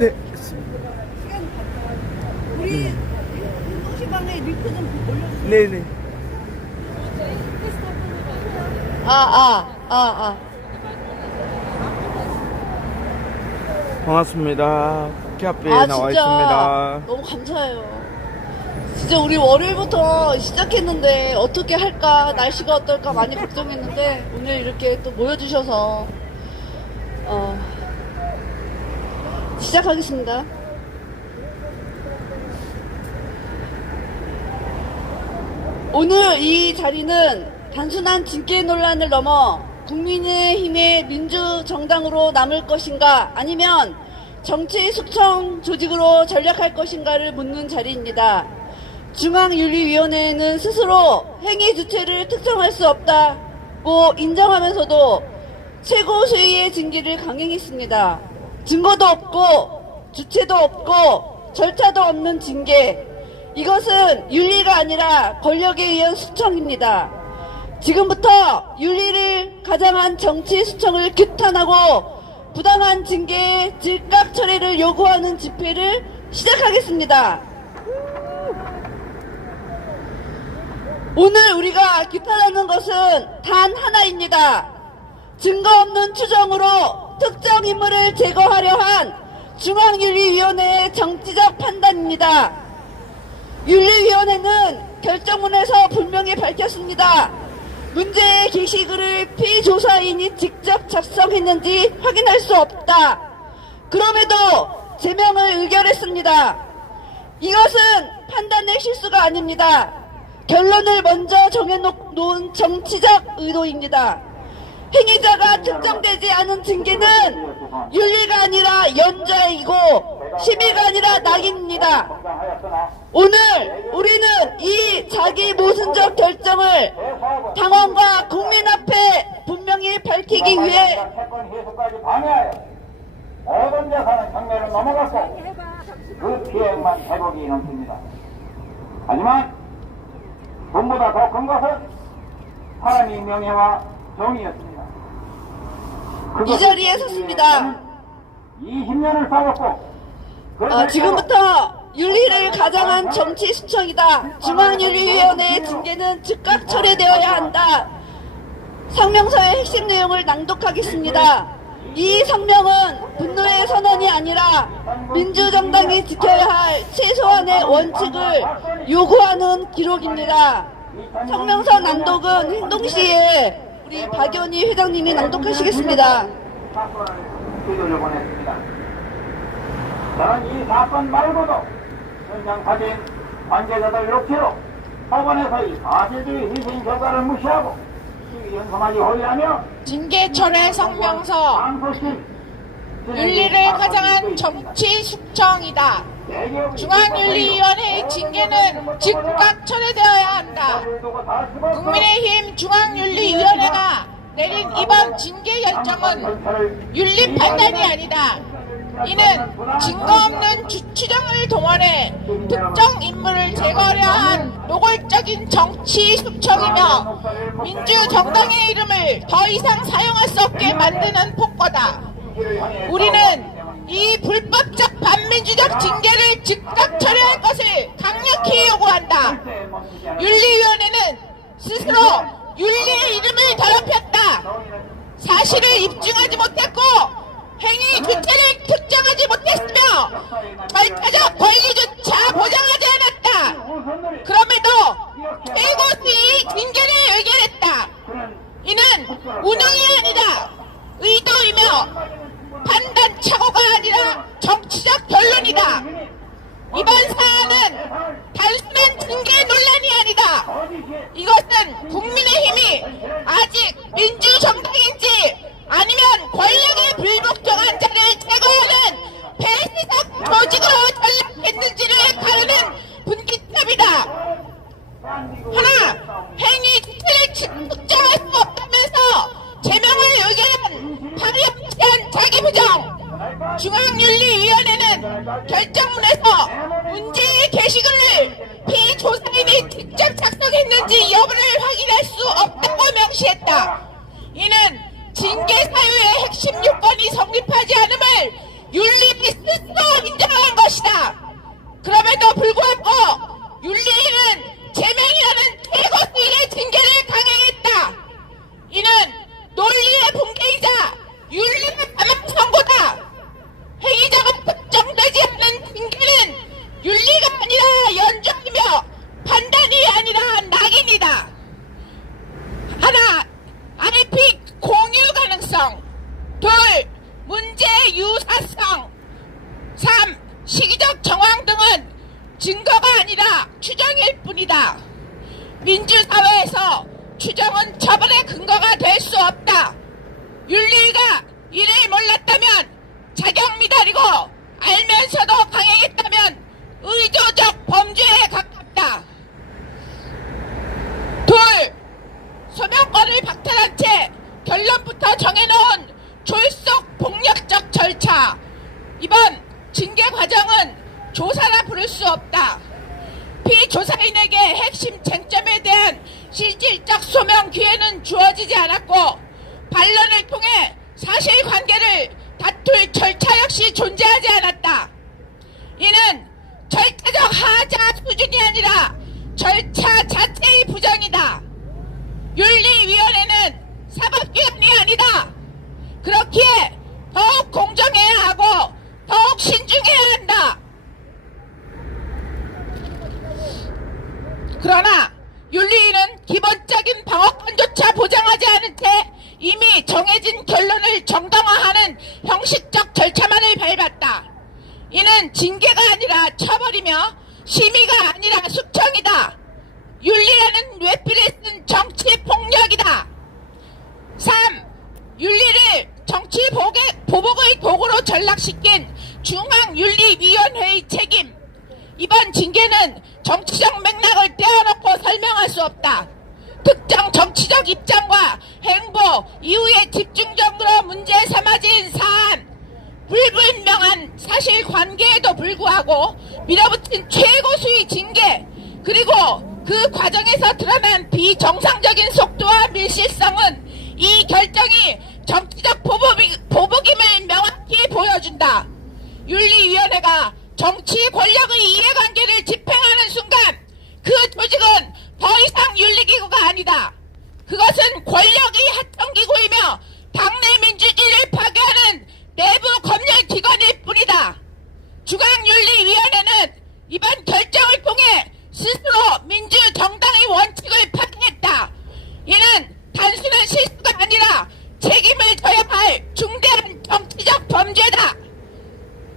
네. 우리 운동시방에 링크 좀 올려주세요. 네네. 아, 아, 아, 아. 반갑습니다. 국회 앞에 아, 나와 진짜 있습니다. 너무 감사해요. 진짜 우리 월요일부터 시작했는데 어떻게 할까, 날씨가 어떨까 많이 걱정했는데 오늘 이렇게 또 모여주셔서 어, 시작하겠습니다. 오늘 이 자리는 단순한 징계 논란을 넘어 국민의힘의 민주정당으로 남을 것인가 아니면 정치 숙청 조직으로 전략할 것인가를 묻는 자리입니다. 중앙윤리위원회는 스스로 행위 주체를 특정할 수 없다고 인정하면서도 최고 수위의 징계를 강행했습니다. 증거도 없고 주체도 없고 절차도 없는 징계. 이것은 윤리가 아니라 권력에 의한 수청입니다. 지금부터 윤리를 가장한 정치 수청을 규탄하고 부당한 징계의 즉각 처리를 요구하는 집회를 시작하겠습니다. 오늘 우리가 규탄하는 것은 단 하나입니다. 증거 없는 추정으로 특정 인물을 제거하려 한 중앙윤리위원회의 정치적 판단입니다. 윤리위원회는 결정문에서 분명히 밝혔습니다. 문제의 게시글을 피조사인이 직접 작성했는지 확인할 수 없다. 그럼에도 제명을 의결했습니다. 이것은 판단의 실수가 아닙니다. 결론을 먼저 정해놓은 정치적 의도입니다. 행위자가 특정되지 않은 징계는 윤리가 아니라 연좌이고 시비가 아니라 낙인입니다. 오늘 우리는 이 자기 모순적 결정을 당원과 국민 앞에 분명히 밝히기 위해 모든 재산은 경매로 넘어갔고 그 피해만 100억이 넘습니다. 하지만 돈보다 더 큰 것은 사람의 명예와 정의였습니다. 이 자리에 섰습니다. 20년을 싸웠고 그 어, 지금부터 윤리를 가장한 정치 수청이다. 중앙윤리위원회의 징계는 즉각 철회되어야 한다. 성명서의 핵심 내용을 낭독하겠습니다. 이 성명은 분노의 선언이 아니라 민주정당이 지켜야 할 최소한의 원칙을 요구하는 기록입니다. 성명서 낭독은 행동 시에 우리 박연희 회장님이 낭독하시겠습니다. 기도를 보냈습니다. 저는 이 사건 말고도 현장 사진 관계자들 녹취로 법원에서의 사실주의 희생 결과를 무시하고 시위 연성하기 호위하며 징계 철회 성명서 윤리를 가장한 정치 숙청이다. 중앙윤리위원회의 징계는 즉각 철회되어야 한다. 국민의힘 중앙윤리위원회가 내린 이번 징계 결정은 윤리 판단이 아니다. 이는 증거 없는 주- 추정을 동원해 특정 인물을 제거하려 한 노골적인 정치 숙청이며 민주정당의 이름을 더 이상 사용할 수 없게 만드는 폭거다. 우리는 이 불법적 반민주적 징계를 즉각 처리할 것을 강력히 요구한다. 윤리위원회는 스스로 윤리의 이름을 더럽혔다. 사실을 입증하지 못했고 행위 주체를 특정하지 못했으며 절차적 권리조차 보장하지 않았다. 그럼에도 최고수의 징계를 의결했다. 이는 운영이 아니다. 의도이며 착오가 아니라 정치적 결론이다. 이번 사안은 단순한 징계 논란이 아니다. 이것은 국민의힘이 아직 민주정당인지 아니면 권력에 불복종한 자를 제거하는 폐쇄적 조직으로 전락했는지를 가르는 분기점이다. 하나, 행위 주체를 특정할 수 없다면서 제명을 의결한 파렴치한 자기 부정. 중앙윤리위원회는 결정문에서 문제의 게시글을 피조사인이 직접 작성했는지 여부를 확인할 수 없다고 명시했다. 이는 징계 사유의 핵심 요건이 성립하지 않음을 윤리비 스스로 그럼에도 불구하고 윤리위는 제명이라는 최고 수위의 징계를 강행했다. 이는 논리의 붕괴이자 윤리의 가망 선고다. 행위자가 특정되지 않은 징계는 윤리가 아니라 연주이며 판단이 아니라 낙인이다. 하나, IP 공유 가능성. 둘, 문제 유사성. 3. 시기적 정황 등은 증거가 아니라 추정일 뿐이다. 민주사회에서 추정은 처벌의 근거가 될 수 없다. 윤리가 이를 몰랐다면 자격 미달이고 알면서도 강행했다면 의도적 범죄에 가깝다. 둘, 소명권을 박탈한 채 결론부터 정해놓은 졸속 폭력적 절차. 이번 징계 과정은 조사라 부를 수 없다. 피조사인에게 핵심 쟁점에 대한 실질적 소명 기회는 주어지지 않았고 반론을 통해 사실관계를 역시 존재하지 않았다. 이는 절차적 하자 수준이 아니라 절차 자체의 부정이다. 윤리위원회는 사법기관이 아니다. 그렇기에 더욱 공정해야 하고 더욱 신중해야 한다. 그러나 윤리위는 기본적인 방어권조차 보장하지 않은 채 이미 정해진 결론을 정당화하는 형식적 절차만을 밟았다. 이는 징계가 아니라 처벌이며 심의가 아니라 숙청이다. 윤리라는 외필에 쓴 정치 폭력이다. 3. 윤리를 정치 보복- 보복의 도구로 전락시킨 중앙윤리위원회의 책임. 이번 징계는 정치적 맥락을 떼어놓고 설명할 수 없다. 특정 정치적 입장과 행보 이후에 집중적으로 문제 삼아진 사안, 불분명한 사실관계에도 불구하고 밀어붙인 최고 수위 징계, 그리고 그 과정에서 드러난 비정상적인 속도와 밀실성은 이 결정이 정치적 보복이, 보복임을 명확히 보여준다. 윤리위원회가 정치 권력의 이해관계를 집행하는 순간 그 조직은 더 이상 윤리기구가 아니다. 그것은 권력의 하청기구이며 당내 민주주의를 파괴하는 내부 검열기관일 뿐이다. 중앙윤리위원회는 이번 결정을 통해 스스로 민주정당의 원칙을 파괴했다. 이는 단순한 실수가 아니라 책임을 져야 할 중대한 정치적 범죄다.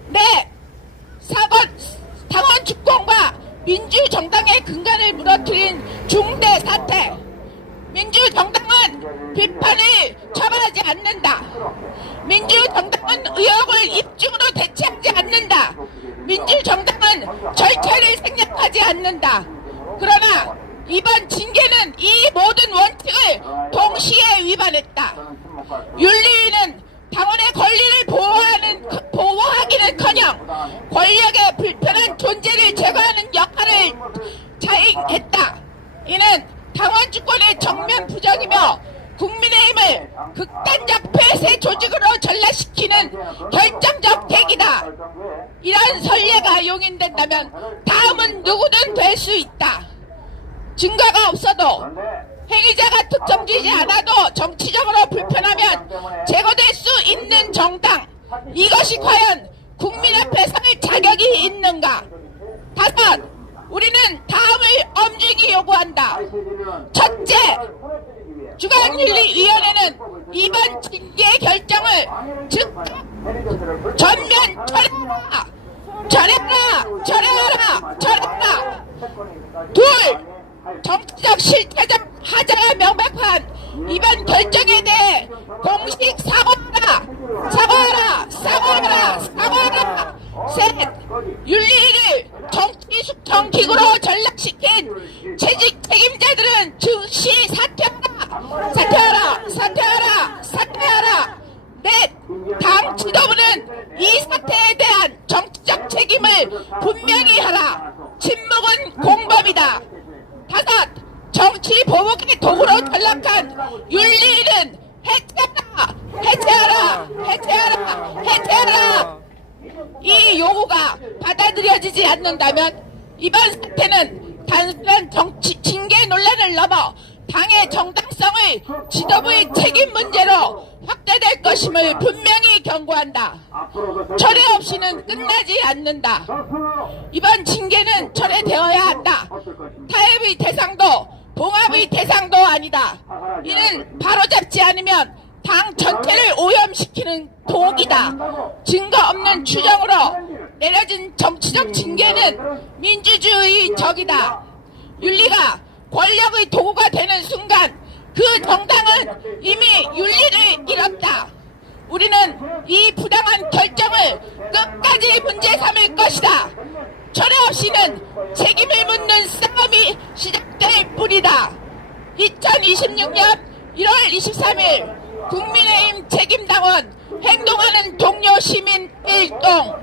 네, 사건, 당원 주권과 민주정당의 근간을 무너뜨린 중대 사태. 민주정당은 비판을 처벌하지 않는다. 민주정당은 의혹을 입증으로 대체하지 않는다. 민주정당은 절차를 생략하지 않는다. 그러나 이번 징계는 이 모든 원칙을 동시에 위반했다. 윤리위는 당원의 권리를 보호하는 보호하기는커녕 권력의 불편한 존재를 제거하는 역할을 자행했다. 이는 당원 주권의 정면 부정이며 국민의힘을 극단적 폐쇄 조직으로 전락시키는 결정적 계기다. 이런 선례가 용인된다면 다음은 누구든 될 수 있다. 증거가 없어도 행위자가 특정되지 않아도 정치적으로 불편하면 제거될 수 있는 정당 이것이 과연 국민 앞에 설 자격이 있는가 다섯 우리는 다음을 엄중히 요구한다 첫째 중앙 윤리위원회는 이번 징계 결정을 즉각 전면 철회하라 철회하라 철회하라 철회하라. 둘 정치적 실체적 하자가 명백한 이번 결정에 대해 공식 사과하라 사과하라 사과하라 사과하라. 셋 윤리를 정치 숙청 기구로 전락시킨 재직 책임자들은 즉시 사퇴하라 사퇴하라 사퇴하라 사퇴하라 넷당 지도부는 이 사태에 대한 정치적 책임을 분명히 하라 침묵은 공범이다 다섯, 정치 보복의 도구로 전락한 윤리는 해체하라! 해체하라! 해체하라! 해체하라! 이 요구가 받아들여지지 않는다면 이번 사태는 단순한 정치 넘어 당의 정당성을 지도부의 책임 문제로 확대될 것임을 분명히 경고한다. 철회 없이는 끝나지 않는다. 이번 징계는 철회되어야 한다. 타협의 대상도 봉합의 대상도 아니다. 이는 바로잡지 않으면 당 전체를 오염시키는 독이다. 증거 없는 추정으로 내려진 정치적 징계는 민주주의 적이다. 윤리가 권력의 도구가 되는 순간 그 정당은 이미 윤리를 잃었다. 우리는 이 부당한 결정을 끝까지 문제 삼을 것이다. 철회 없이는 책임을 묻는 싸움이 시작될 뿐이다. 2026년 1월 23일 국민의힘 책임당원 행동하는 동료 시민 일동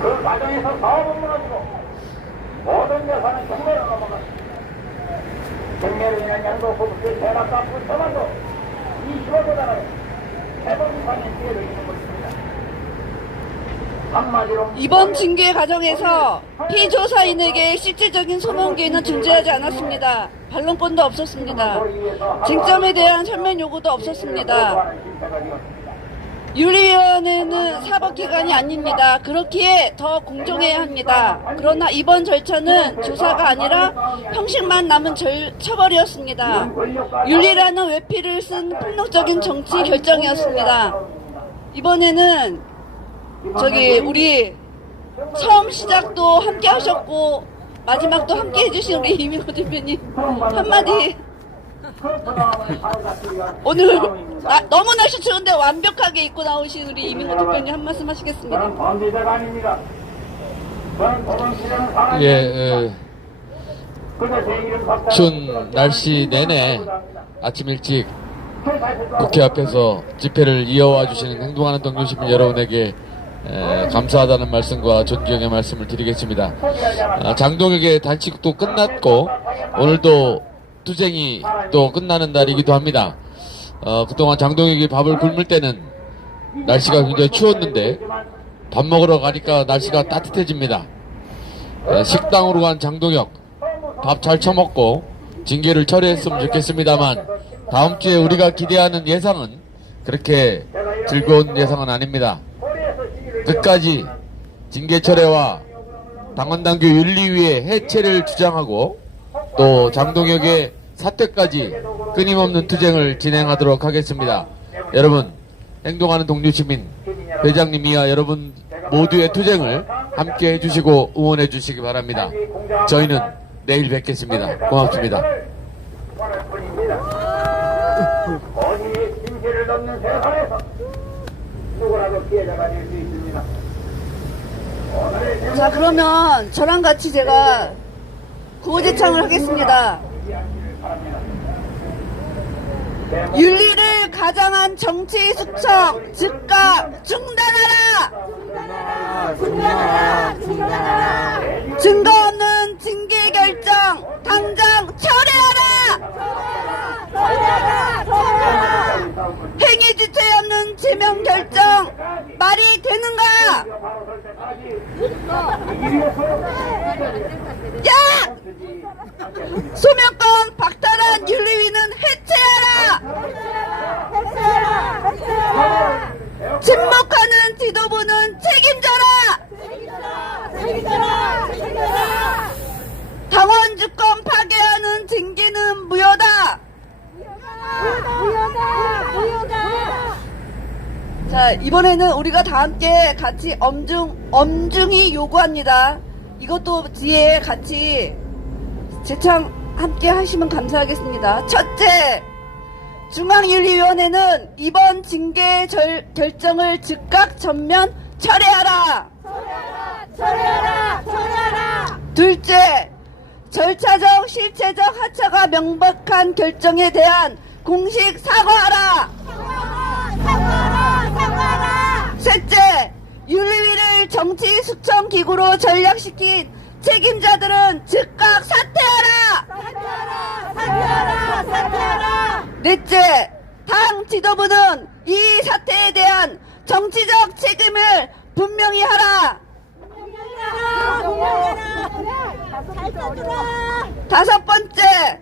그 과정에서 사업은 무너지고 모든 예산은 경매로 넘어갔습니다. 경매로 인한 양도소득세 대납과 부처만도 20억보다는 세번 이상의 피해를 입는 것입니다. 한마디로 이번 징계 과정에서 피조사인에게 실질적인 소명기는 존재하지 않았습니다. 반론권도 없었습니다. 쟁점에 대한 설명 요구도 없었습니다. 윤리위원회는 사법기관이 아닙니다. 그렇기에 더 공정해야 합니다. 그러나 이번 절차는 조사가 아니라 형식만 남은 절, 처벌이었습니다. 윤리라는 외피를 쓴 폭력적인 정치 결정이었습니다. 이번에는 저기 우리 처음 시작도 함께 하셨고 마지막도 함께 해주신 우리 이민호 대표님 한마디 오늘 나- 너무 날씨 추운데 완벽하게 입고 나오신 우리 이민호 대표님 한 말씀 하시겠습니다. 범죄자가 아닙니다. 저는 도망치려는 사람이 예. 예, 그저 제 이름 박사 추운 날씨 내내 아침 일찍 국회 앞에서 집회를 이어와 주시는 행동하는 동료 시민 여러분에게 에, 감사하다는 말씀과 존경의 말씀을 드리겠습니다. 아, 장동혁의 단식도 끝났고 오늘도 투쟁이 또 끝나는 날이기도 합니다. 어, 그동안 장동혁이 밥을 굶을 때는 날씨가 굉장히 추웠는데 밥 먹으러 가니까 날씨가 따뜻해집니다. 에, 식당으로 간 장동혁 밥 잘 처먹고 징계를 처리했으면 좋겠습니다만 다음 주에 우리가 기대하는 예상은 그렇게 즐거운 예상은 아닙니다. 끝까지 징계 철회와 당원당규 윤리위의 해체를 주장하고 또 장동혁의 사퇴까지 끊임없는 투쟁을 진행하도록 하겠습니다. 여러분 행동하는 동료 시민 회장님 이하 여러분 모두의 투쟁을 함께 해주시고 응원해 주시기 바랍니다. 저희는 내일 뵙겠습니다. 고맙습니다. 자 그러면 저랑 같이 제가 구호제창을 하겠습니다. 윤리를 가장한 정치 숙청 즉각 중단하라! 증거 없는 징계 결정 당장 철회하라! 행위 주체 없는 제명 결정 말이 되는가? 야! 소명권 박탈한 윤리위는 해체하라! 침묵하는 지도부는 책임져라! 당원 주권 파괴하는 징계는 무효다! 자, 이번에는 우리가 다 함께 같이 엄중, 엄중히 요구합니다. 이것도 뒤에 같이 재창 함께 하시면 감사하겠습니다. 첫째, 중앙윤리위원회는 이번 징계 절- 결정을 즉각 전면 철회하라! 둘째, 절차적, 실체적 하차가 명백한 결정에 대한 공식 사과하라! 셋째, 윤리위를 정치 수청 기구로 전락시킨 책임자들은 즉각 사퇴하라! 넷째, 당 지도부는 이 사태에 대한 정치적 책임을 분명히 하라. 다섯 번째,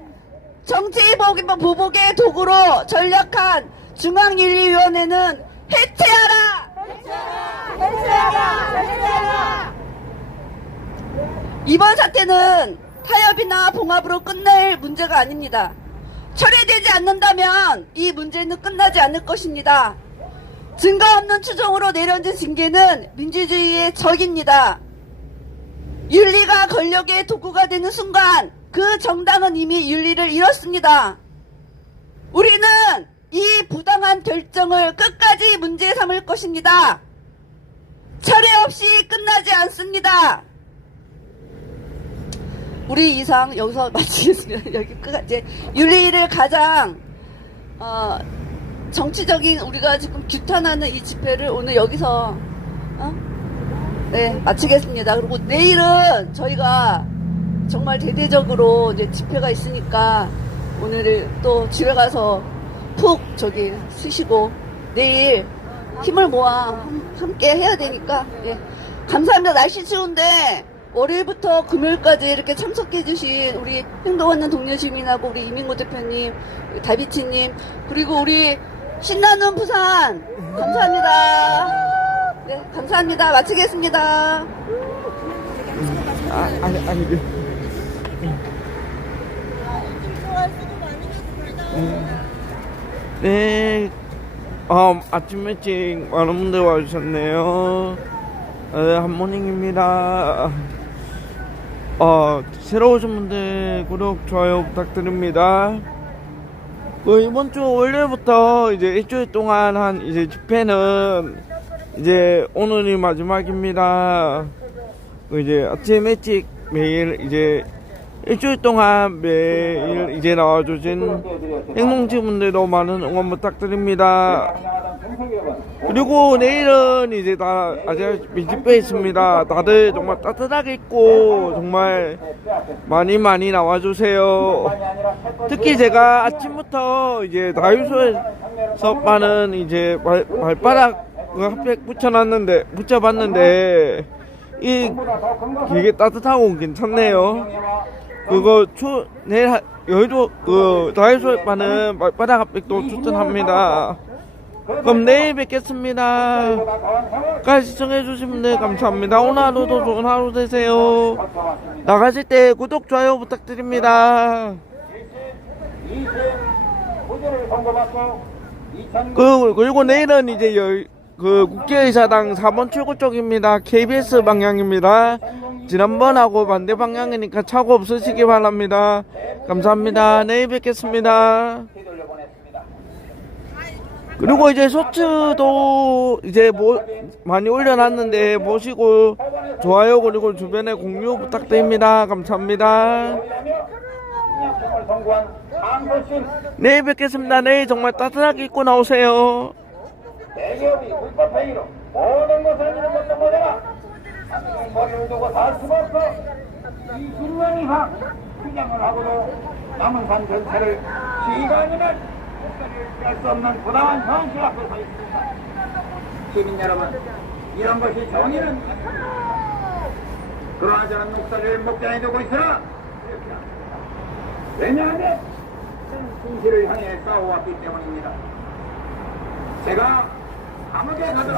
정치 보복- 보복의 도구로 전략한 중앙윤리위원회는 해체하라. 이번 사태는 타협이나 봉합으로 끝낼 문제가 아닙니다. 철회되지 않는다면 이 문제는 끝나지 않을 것입니다. 증거 없는 추정으로 내려진 징계는 민주주의의 적입니다. 윤리가 권력의 도구가 되는 순간 그 정당은 이미 윤리를 잃었습니다. 우리는 이 부당한 결정을 끝까지 문제 삼을 것입니다. 철회 없이 끝나지 않습니다. 우리 이상 여기서 마치겠습니다. 여기 끝까지 윤리를 가장 어, 정치적인 우리가 지금 규탄하는 이 집회를 오늘 여기서 어? 네 마치겠습니다. 그리고 내일은 저희가 정말 대대적으로 이제 집회가 있으니까 오늘 또 집에 가서 푹 저기 쉬시고 내일 힘을 모아 함- 함께 해야 되니까 예. 감사합니다. 날씨 추운데 월요일부터 금요일까지 이렇게 참석해 주신 우리 행동하는 동료 시민하고 우리 이민고 대표님, 다비치님 그리고 우리 신나는 부산 감사합니다. 네, 감사합니다. 마치겠습니다. 아, 아니, 아니, 네, 어, 아침 일찍 많은 분들 와주셨네요. 네, 한모닝입니다. 어, 새로 오신 분들 구독, 좋아요 부탁드립니다. 그 이번 주 월요일부터 이제 일주일 동안 한 이제 집회는 이제 오늘이 마지막입니다. 그 이제 아침 일찍 매일 이제 일주일 동안 매일 이제 나와주신 행동지분들도 많은 응원 부탁드립니다. 그리고 내일은 이제 다 아직 밀집해 있습니다. 다들 정말 따뜻하게 입고 정말 많이 많이 나와주세요. 특히 제가 아침부터 이제 다유소에서 파는 이제 발, 발바닥 그 핫팩 붙여놨는데 붙여봤는데 이 되게 따뜻하고 괜찮네요. 그거 추 내일 하- 여의도 그 다이소에 파는 발바닥 핫팩도 추천합니다. 그럼 내일 뵙겠습니다. 까지 시청해주신 분들 감사합니다. 오늘 하루도 좋은 하루 되세요. 나가실 때 구독, 좋아요 부탁드립니다. 무죄를 선고받고 2000 그, 그리고 내일은 이제 여, 그 국회의사당 4번 출구 쪽입니다. KBS 방향입니다. 지난번하고 반대 방향이니까 차고 없으시기 바랍니다. 감사합니다. 내일 뵙겠습니다. 그리고 이제 쇼츠도 이제 뭐 많이 올려놨는데 보시고 좋아요 그리고 주변에 공유 부탁드립니다. 감사합니다. 내일 뵙겠습니다. 내일 정말 따뜻하게 입고 나오세요. 대기업이 불법 행위로 모든 것을 잃은 것도 모자라 머리를 두고 살 수가 없어. 20년 이상 투쟁을 하고도 남은 산 전체를 시간이면 뺄수 없는 부당한 현실 앞에 서 있습니다. 시민 여러분 이런 것이 정의는 그러하지 않은 목소리를 목전에 두고 있으나. 왜냐하면 진실을 향해 싸워왔기 때문입니다. 제가 감옥에 가더라